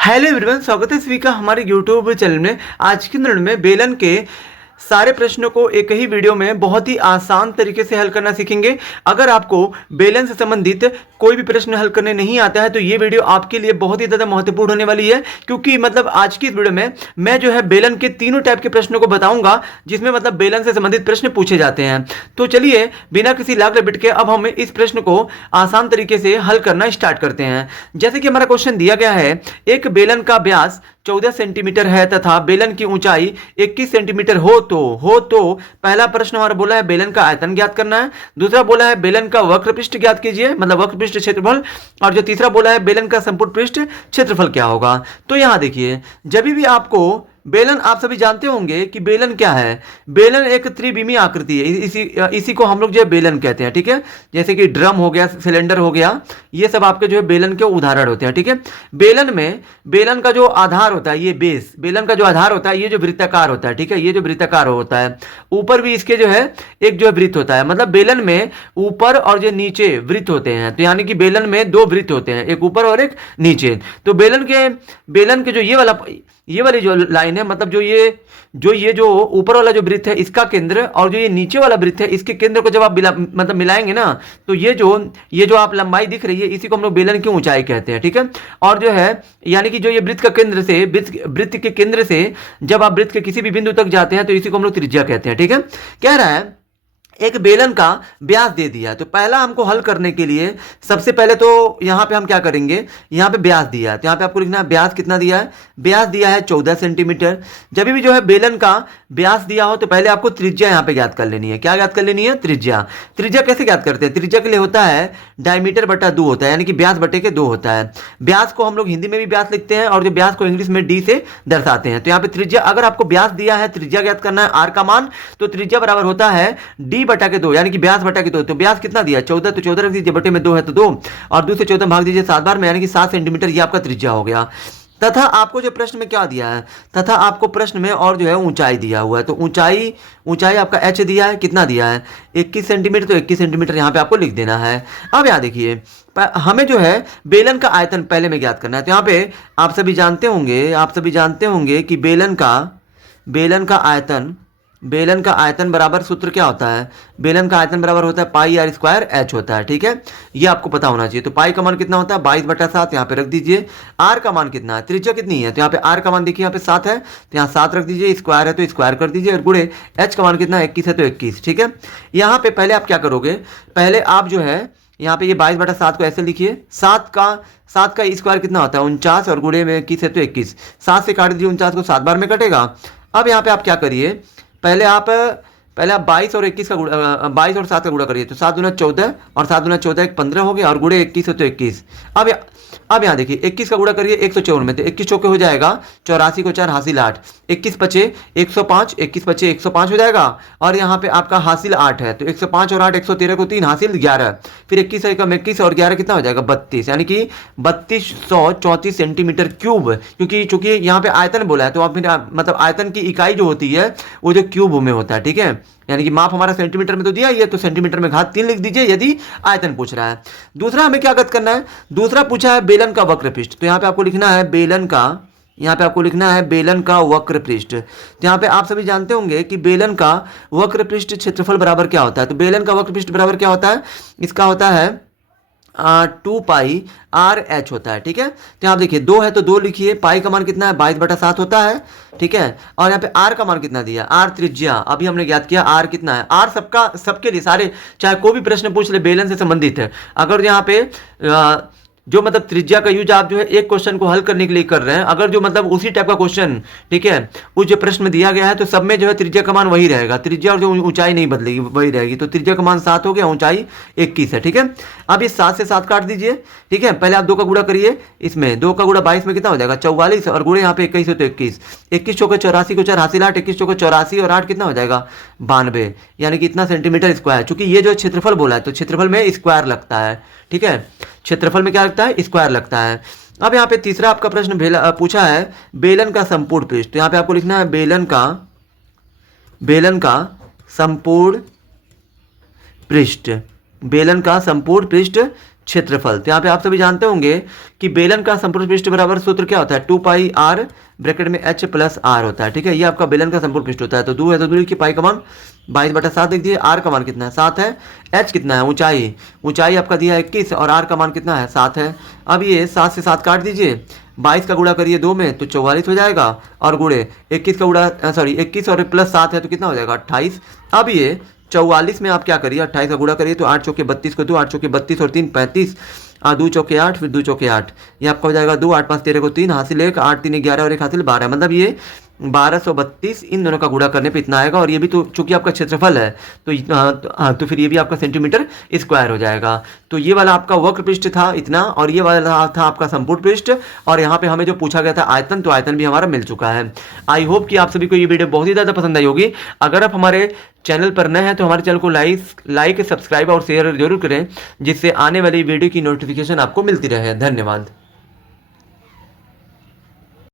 Hello everyone, स्वागत है सभी का हमारे यूट्यूब चैनल में। आज के दिन में बेलन के सारे प्रश्नों को एक ही वीडियो में बहुत ही आसान तरीके से हल करना सीखेंगे। अगर आपको बेलन से संबंधित कोई भी प्रश्न हल करने नहीं आता है तो ये वीडियो आपके लिए बहुत ही ज़्यादा महत्वपूर्ण होने वाली है, क्योंकि आज की इस वीडियो में मैं जो है बेलन के तीनों टाइप के प्रश्नों को बताऊंगा, जिसमें बेलन से संबंधित प्रश्न पूछे जाते हैं। तो चलिए बिना किसी लाग लपेट के अब हम इस प्रश्न को आसान तरीके से हल करना स्टार्ट करते हैं। जैसे कि हमारा क्वेश्चन दिया गया है, एक बेलन का व्यास 14 सेंटीमीटर है तथा बेलन की ऊंचाई 21 सेंटीमीटर हो तो पहला प्रश्न हमारा बोला है बेलन का आयतन ज्ञात करना है। दूसरा बोला है बेलन का वक्र पृष्ठ ज्ञात कीजिए, मतलब वक्र पृष्ठ क्षेत्रफल। और जो तीसरा बोला है बेलन का संपूर्ण पृष्ठ क्षेत्रफल क्या होगा। तो यहां देखिए, जब भी आपको बेलन, आप सभी जानते होंगे कि बेलन क्या है। बेलन एक त्रिविमीय आकृति है, इसी को हम लोग जो है बेलन कहते हैं। ठीक है, जैसे कि ड्रम हो गया, सिलेंडर हो गया, ये सब आपके जो है बेलन के उदाहरण होते हैं। ठीक है, बेलन का जो आधार होता है, ये बेस, बेलन का जो आधार होता है ये जो वृत्ताकार होता है। ठीक है, ये जो वृत्ताकार होता है, ऊपर भी इसके जो है एक जो है वृत्त होता है। मतलब बेलन में ऊपर और जो नीचे वृत्त होते हैं, तो यानी कि बेलन में दो वृत्त होते हैं, एक ऊपर और एक नीचे। तो बेलन के जो ये वाली जो लाइन है, मतलब जो ये जो ऊपर वाला जो वृत्त है इसका केंद्र, और जो ये नीचे वाला वृत्त है इसके केंद्र को जब आप मिलाएंगे ना, तो ये जो आप लंबाई दिख रही है इसी को हम लोग बेलन की ऊंचाई कहते हैं। ठीक है, और जो है यानी कि जो ये वृत्त के केंद्र से जब आप वृत्त के किसी भी बिंदु तक जाते हैं तो इसी को हम लोग त्रिज्या कहते हैं। ठीक है, कह रहा है एक बेलन का व्यास दे दिया, तो पहला हमको हल करने के लिए सबसे पहले तो यहां पे हम क्या करेंगे, यहां पे व्यास दिया है तो यहां पे आपको लिखना है व्यास कितना दिया है। व्यास दिया है 14 सेंटीमीटर। जब भी जो है बेलन का व्यास दिया हो तो पहले आपको त्रिज्या यहां पे ज्ञात कर लेनी है। क्या ज्ञात कर लेनी है? त्रिज्या। त्रिज्या कैसे ज्ञात करते हैं? त्रिज्या के लिए होता है डायमीटर बटा 2 होता है, यानी कि व्यास बटे के 2 होता है। व्यास को हम लोग हिंदी में भी व्यास लिखते हैं और जो व्यास को इंग्लिश में डी से दर्शाते हैं। तो यहाँ पे त्रिज्या, अगर आपको व्यास दिया है, त्रिज्या ज्ञात करना है आर का मान, तो त्रिज्या बराबर होता है डी बटा के 2, यानी कि व्यास बटा के 2। तो व्यास कितना दिया? 14, तो 14 रख दीजिए, बटे में 2 है तो 2, और 2 से 14 भाग दीजिए 7 बार में, यानी कि 7 सेंटीमीटर ये आपका त्रिज्या हो गया। तथा आपको जो प्रश्न में क्या दिया है, तथा आपको प्रश्न में और जो है ऊंचाई दिया हुआ है, तो ऊंचाई आपका एच दिया है, कितना दिया है? 21 सेंटीमीटर। तो 21 सेंटीमीटर यहाँ पे आपको लिख देना है। अब यहाँ देखिए, हमें जो है बेलन का आयतन पहले में ज्ञात करना है। तो यहाँ पे आप सभी जानते होंगे कि बेलन का आयतन बराबर सूत्र क्या होता है? बेलन का आयतन बराबर होता है पाई आर स्क्वायर एच होता है। ठीक है, ये आपको पता होना चाहिए। तो पाई का मान कितना होता है? 22/7 यहाँ पे रख दीजिए। आर का मान कितना है? त्रिज्या कितनी है? तो यहाँ पे आर का मान देखिए, यहाँ पे 7 है तो यहाँ 7 रख दीजिए, स्क्वायर है तो स्क्वायर कर दीजिए, और गुणे एच का मान कितना है? 21 है तो 21। ठीक है, यहाँ पे पहले आप क्या करोगे, पहले आप जो है यहाँ पे ये 22/7 को ऐसे लिखिए। 7 का स्क्वायर कितना होता है? 49, और गुणे में 21 है तो 21। 7 से काट दीजिए 49 को, 7 बार में कटेगा। अब यहाँ पे आप क्या करिए, पहले आप 22 और 21 का गुणा, 22 और 7 का गुणा करिए, तो 7 दूना 14, और 7 दूना 14 एक 15 हो गया, और गुणे 21 है तो 21। अब यहाँ देखिए 21 का गुणा करिए 154 में, तो 21 चौके हो जाएगा 84 को 4 हासिल 8, 21 बचे 105, 21 बचे 105 हो जाएगा, और यहाँ पे आपका हासिल 8 है तो 105 और 8 113 को 3 हासिल 11, फिर 21 है कम 21 और 11 कितना हो जाएगा? 32, यानी कि 3234 सेंटीमीटर क्यूब। क्योंकि चूंकि यहाँ पे आयतन बोला है तो आप आयतन की इकाई जो होती है वो जो क्यूब में होता है। ठीक है, यानी कि माप हमारा सेंटीमीटर में तो दिया ही है, तो सेंटीमीटर में घात 3 लिख दीजिए यदि आयतन पूछ रहा है। दूसरा हमें क्या ज्ञात करना है? दूसरा पूछा है बेलन का वक्र पृष्ठ। तो यहाँ पे आपको लिखना है बेलन का वक्र पृष्ठ। तो यहाँ पे आप सभी जानते होंगे कि बेलन का वक्र पृष्ठ क्षेत्रफल बराबर क्या होता है। तो बेलन का वक्र पृष्ठ बराबर क्या होता है? इसका होता है 2 पाई आर एच होता है। ठीक है, तो यहाँ देखिए 2 है तो 2 लिखिए, पाई का मान कितना है? 22/7 होता है। ठीक है, और यहाँ पे आर का मान कितना दिया? आर त्रिज्या, अभी हमने ज्ञात किया आर कितना है। आर सबके लिए, सारे, चाहे कोई भी प्रश्न पूछ ले बेलन से संबंधित है, अगर यहाँ पे जो त्रिज्या का यूज आप जो है एक क्वेश्चन को हल करने के लिए कर रहे हैं, अगर जो उसी टाइप का क्वेश्चन, ठीक है, उस जो प्रश्न में दिया गया है तो सब में जो है त्रिज्या का मान वही रहेगा, त्रिज्या और जो ऊंचाई नहीं बदलेगी, वही रहेगी। तो त्रिज्या का मान 7 हो गया, ऊंचाई 21 है। ठीक है, अब ये 7 से 7 काट दीजिए। ठीक है, पहले आप 2 का गुणा करिए, इसमें 2 का गुणा 22 में कितना हो जाएगा? 44, और गुणे यहाँ पे 21 है तो 21, 21 चौके 84 को 4 हासिल 8, 21 चौके 84 और 8 कितना हो जाएगा? 92, यानी कि इतना सेंटीमीटर स्क्वायर। चूंकि ये जो क्षेत्रफल बोला है तो क्षेत्रफल में स्क्वायर लगता है। ठीक है, क्षेत्रफल में क्या लगता है? स्क्वायर लगता है। अब यहाँ पे तीसरा आपका प्रश्न पूछा है बेलन का संपूर्ण पृष्ठ। तो यहाँ पे आपको लिखना है बेलन का संपूर्ण पृष्ठ, बेलन का संपूर्ण पृष्ठ क्षेत्रफल। तो यहाँ पे आप सभी जानते होंगे कि बेलन का संपूर्ण पृष्ठ बराबर सूत्र क्या होता है, 2πr ब्रैकेट में h प्लस r होता है। ठीक है, ये आपका बेलन का संपूर्ण पृष्ठ होता है। तो 2 है तो 2 की पाई का मान 22/7 देख दिए। r का मान कितना है, 7 है। h कितना है, ऊंचाई, ऊंचाई आपका दिया है 21 और r का मान कितना है, 7 है। अब ये 7 से 7 काट दीजिए, 22 का गुणा करिए 2 में तो 44 हो जाएगा, और गुणे 21 का गुणा 21 और प्लस 7 है तो कितना हो जाएगा, 28। अब ये 44 में आप क्या करिए, 28 का गुणा करिए तो 8 चौके 32 को 2, 8 चौके 32 और 3 35, 2 चौके 8, फिर 2 चौके 8, ये आपका हो जाएगा 2, 8 5 13 को 3 हासिल 1, 8 3 11 और 1 हासिल 12, मतलब ये 1232 इन दोनों का गुणा करने पे इतना आएगा। और ये भी तो चूंकि आपका क्षेत्रफल है तो फिर ये भी आपका सेंटीमीटर स्क्वायर हो जाएगा। तो ये वाला आपका वक्र पृष्ठ था इतना, और ये वाला था आपका संपूर्ण पृष्ठ। और यहाँ पे हमें जो पूछा गया था आयतन, तो आयतन भी हमारा मिल चुका है। आई होप कि आप सभी को ये वीडियो बहुत ही ज़्यादा पसंद आई होगी। अगर आप हमारे चैनल पर नए हैं तो हमारे चैनल को लाइक सब्सक्राइब और शेयर जरूर करें, जिससे आने वाली वीडियो की नोटिफिकेशन आपको मिलती रहे। धन्यवाद।